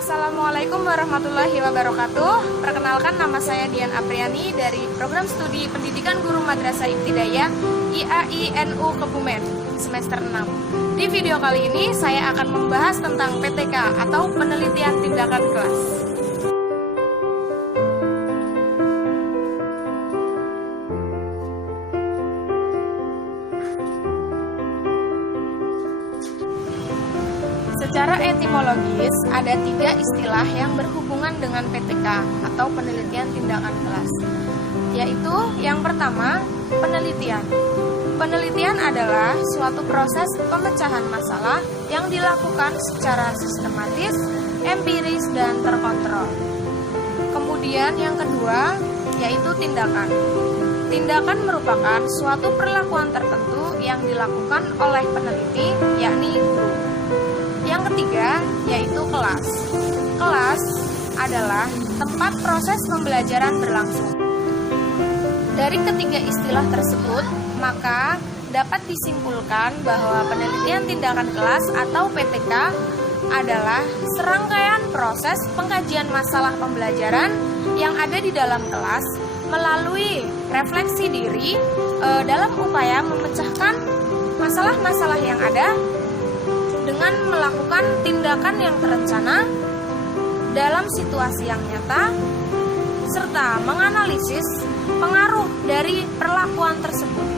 Assalamualaikum warahmatullahi wabarakatuh. Perkenalkan, nama saya Dian Apriani dari Program Studi Pendidikan Guru Madrasah Ibtidaiyah IAI-NU Kebumen semester 6. Di video kali ini saya akan membahas tentang PTK atau penelitian tindakan kelas. Secara etimologis, ada 3 istilah yang berhubungan dengan PTK atau penelitian tindakan kelas, yaitu yang pertama, penelitian. Penelitian adalah suatu proses pemecahan masalah yang dilakukan secara sistematis, empiris, dan terkontrol. Kemudian yang kedua, yaitu tindakan. Tindakan merupakan suatu perlakuan tertentu yang dilakukan oleh peneliti, yakni guru. Yang ketiga, yaitu kelas. Kelas adalah tempat proses pembelajaran berlangsung. Dari ketiga istilah tersebut, maka dapat disimpulkan bahwa penelitian tindakan kelas atau PTK adalah serangkaian proses pengkajian masalah pembelajaran yang ada di dalam kelas melalui refleksi diri dalam upaya memecahkan masalah-masalah yang ada dengan melakukan tindakan yang terencana dalam situasi yang nyata, serta menganalisis pengaruh dari perlakuan tersebut.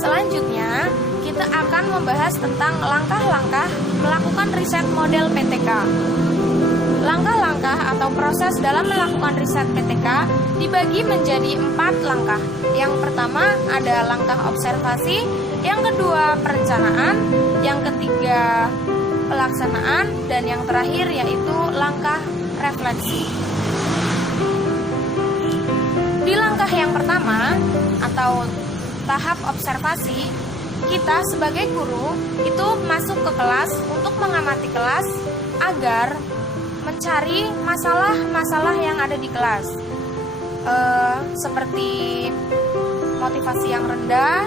Selanjutnya, kita akan membahas tentang langkah-langkah melakukan riset model PTK. Langkah-langkah atau proses dalam melakukan riset PTK dibagi menjadi 4 langkah. Yang pertama ada langkah observasi, yang kedua perencanaan, yang ketiga pelaksanaan, dan yang terakhir yaitu langkah refleksi. Di langkah yang pertama atau tahap observasi, kita sebagai guru itu masuk ke kelas untuk mengamati kelas agar mencari masalah-masalah yang ada di kelas, seperti motivasi yang rendah,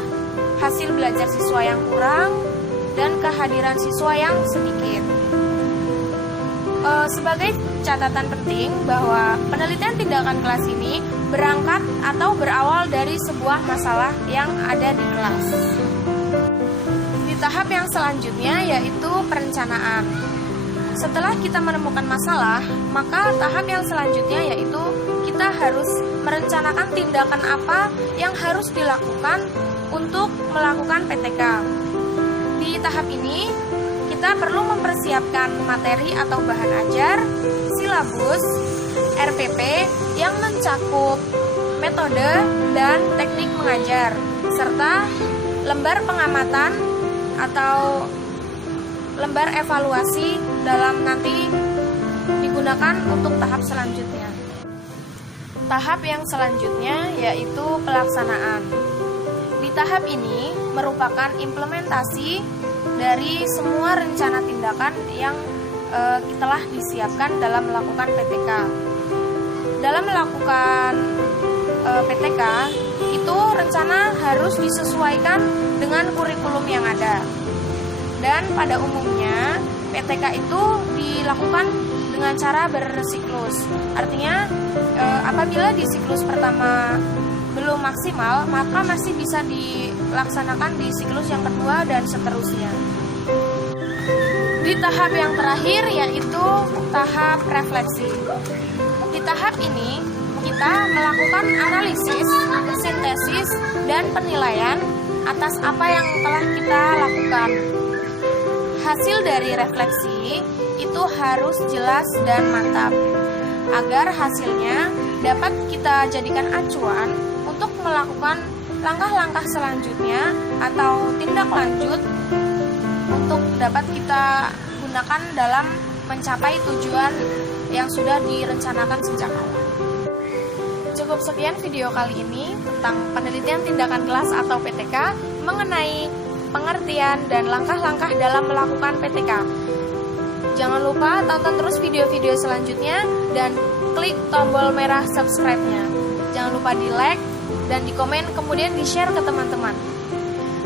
hasil belajar siswa yang kurang, dan kehadiran siswa yang sedikit. Sebagai catatan penting bahwa penelitian tindakan kelas ini berangkat atau berawal dari sebuah masalah yang ada di kelas. Di tahap yang selanjutnya yaitu perencanaan. Setelah kita menemukan masalah, maka tahap yang selanjutnya yaitu kita harus merencanakan tindakan apa yang harus dilakukan untuk melakukan PTK. Di tahap ini, kita perlu mempersiapkan materi atau bahan ajar, silabus, RPP yang mencakup metode dan teknik mengajar, serta lembar pengamatan atau lembar evaluasi dalam nanti digunakan untuk tahap selanjutnya. Tahap yang selanjutnya yaitu pelaksanaan. Di tahap ini merupakan implementasi dari semua rencana tindakan yang telah disiapkan dalam melakukan PTK. Dalam melakukan PTK, itu rencana harus disesuaikan dengan kurikulum yang ada. Dan pada umumnya PTK itu dilakukan dengan cara bersiklus. Artinya apabila di siklus pertama belum maksimal, maka masih bisa dilaksanakan di siklus yang kedua dan seterusnya. Di tahap yang terakhir yaitu tahap refleksi. Di tahap ini kita melakukan analisis, sintesis, dan penilaian atas apa yang telah kita lakukan. Hasil dari refleksi itu harus jelas dan mantap, agar hasilnya dapat kita jadikan acuan untuk melakukan langkah-langkah selanjutnya atau tindak lanjut untuk dapat kita gunakan dalam mencapai tujuan yang sudah direncanakan sejak awal. Cukup sekian video kali ini tentang penelitian tindakan kelas atau PTK mengenai pengertian dan langkah-langkah dalam melakukan PTK. Jangan lupa tonton terus video-video selanjutnya dan klik tombol merah subscribe-nya. Jangan lupa di-like dan di-komen, kemudian di-share ke teman-teman.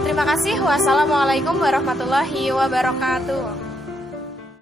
Terima kasih. Wassalamualaikum warahmatullahi wabarakatuh.